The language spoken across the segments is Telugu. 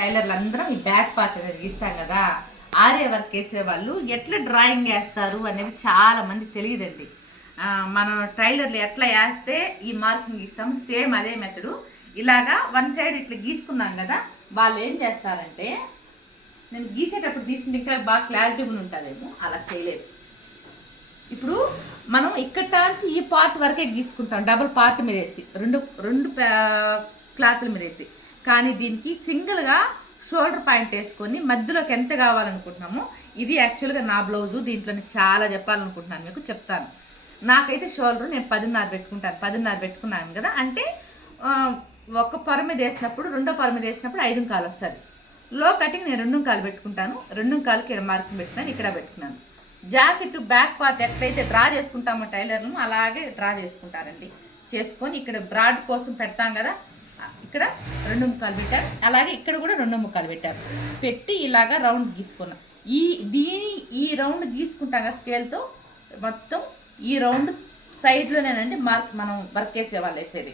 టైలర్లు అందరం ఈ బ్యాక్ పార్ట్ అనేది గీస్తాం కదా, ఆర్య వర్క్ వేసే వాళ్ళు ఎట్లా డ్రాయింగ్ వేస్తారు అనేది చాలా మంది తెలియదండి. మనం టైలర్లు ఎట్లా వేస్తే ఈ మార్కింగ్ గీస్తాము సేమ్ అదే మెథడు. ఇలాగా వన్ సైడ్ ఇట్లా గీసుకున్నాం కదా, వాళ్ళు ఏం చేస్తారంటే నేను గీసేటప్పుడు తీసుకుంటే ఇంకా బాగా క్లారిటీగా ఉంటుందేమో, అలా చేయలేదు. ఇప్పుడు మనం ఇక్కడ నుంచి ఈ పార్ట్ వరకే గీసుకుంటాం డబుల్ పార్ట్ మీద వేసి, రెండు క్లాత్ల మీద వేసి. కానీ దీనికి సింగిల్గా షోల్డర్ పాయింట్ వేసుకొని మధ్యలోకి ఎంత కావాలనుకుంటున్నామో, ఇది యాక్చువల్గా నా బ్లౌజు. దీంట్లో నేను చాలా చెప్పాలనుకుంటున్నాను, మీకు చెప్తాను. నాకైతే షోల్డర్ నేను 10.5 పెట్టుకుంటాను. 10.5 పెట్టుకున్నాను కదా, అంటే ఒక పొర మీద వేసినప్పుడు రెండో పొర మీద వేసినప్పుడు 5.25 వస్తుంది. లో కటింగ్ నేను 2.25 పెట్టుకుంటాను. 2.25కి ఇక్కడ మార్కింగ్ పెట్టుకున్నాను, ఇక్కడ పెట్టుకున్నాను. జాకెట్ బ్యాక్ పార్ట్ ఎట్లయితే డ్రా చేసుకుంటామో టైలర్ను అలాగే డ్రా చేసుకుంటారండి. చేసుకొని ఇక్కడ బ్రాడ్ కోసం పెడతాం కదా, ఇక్కడ 2.25 పెట్టారు. అలాగే ఇక్కడ కూడా 2.25 పెట్టారు. పెట్టి ఇలాగా రౌండ్ గీసుకున్నాం. ఈ రౌండ్ గీసుకుంటాం కదా స్కేల్తో, మొత్తం ఈ రౌండ్ సైడ్లోనేనండి మనం వర్క్ వేసే వాళ్ళు వేసేది.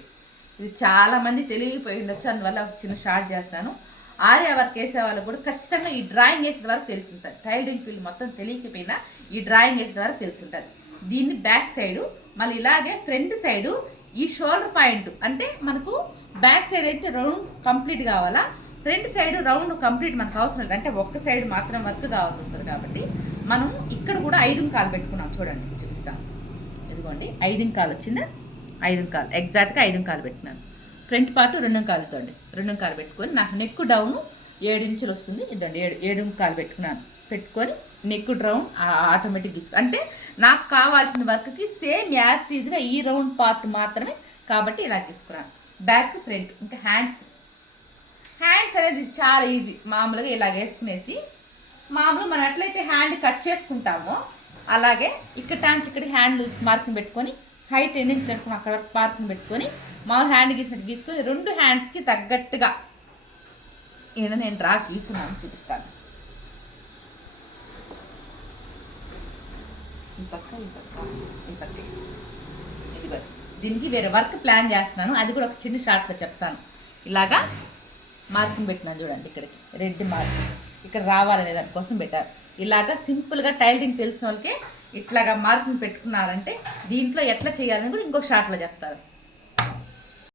ఇది చాలామంది తెలియపోయి ఉండొచ్చు, అందువల్ల చిన్న షార్ట్ చేస్తాను. ఆర్య వర్క్ వేసే వాళ్ళు కూడా ఖచ్చితంగా ఈ డ్రాయింగ్ వేసే వరకు తెలిసి ఉంటుంది. టైలరింగ్ ఫీల్డ్ మొత్తం తెలియకపోయినా ఈ డ్రాయింగ్ వేసే వరకు తెలిసి ఉంటుంది. దీన్ని బ్యాక్ సైడు, మళ్ళీ ఇలాగే ఫ్రంట్ సైడు ఈ షోల్డర్ పాయింట్, అంటే మనకు బ్యాక్ సైడ్ అయితే రౌండ్ కంప్లీట్ కావాలా, ఫ్రంట్ సైడ్ రౌండ్ కంప్లీట్ మనకు అవసరం లేదు. అంటే ఒక్క సైడ్ మాత్రం వర్క్ కావాల్సి వస్తుంది. కాబట్టి మనం ఇక్కడ కూడా 5.25 పెట్టుకున్నాం. చూడండి చూపిస్తాను, ఇదిగోండి 5.25 వచ్చిందా, 5.25 ఎగ్జాక్ట్గా 5.25 పెట్టినాను. ఫ్రంట్ పార్ట్ 2.25 అండి. 2.25 పెట్టుకొని నాకు నెక్ డౌన్ 7 ఇంచులు వస్తుంది. ఇదండి 7.25 పెట్టుకున్నాను. పెట్టుకొని నెక్ డౌన్ ఆటోమేటిక్ తీసుకు, అంటే నాకు కావాల్సిన వర్క్కి సేమ్ యాస్టీజ్గా ఈ రౌండ్ పార్ట్ మాత్రమే, కాబట్టి ఇలా తీసుకున్నాను. Back front. ఇంకా హ్యాండ్స్ అనేది చాలా ఈజీ. మామూలుగా ఇలా వేసుకునేసి మామూలుగా మనం ఎట్లయితే హ్యాండ్ కట్ చేసుకుంటామో అలాగే ఇక్కడ టాన్స్ ఇక్కడ హ్యాండ్ మార్కింగ్ పెట్టుకొని హైట్ 10 ఇంచులు పెట్టుకుని అక్కడ వరకు మార్కింగ్ పెట్టుకొని మామూలు హ్యాండ్ గీసినట్టు గీసుకొని 2 హ్యాండ్స్కి తగ్గట్టుగా ఏదైనా నేను డ్రా గీస్తున్నాను, చూపిస్తాను. ఈ పక్క ఇది బట్టి దీనికి వేరే వర్క్ ప్లాన్ చేస్తున్నాను, అది కూడా ఒక చిన్న షార్ట్లో చెప్తాను. ఇలాగా మార్కింగ్ పెట్టినాను చూడండి, ఇక్కడికి రెడ్ మార్కింగ్ ఇక్కడ రావాలనే దానికోసం పెట్టారు. ఇలాగా సింపుల్గా టైలరింగ్ తెలిసిన వాళ్ళకి ఇట్లాగా మార్కింగ్ పెట్టుకున్నారంటే దీంట్లో ఎట్లా చేయాలని కూడా ఇంకో షార్ట్లో చెప్తారు.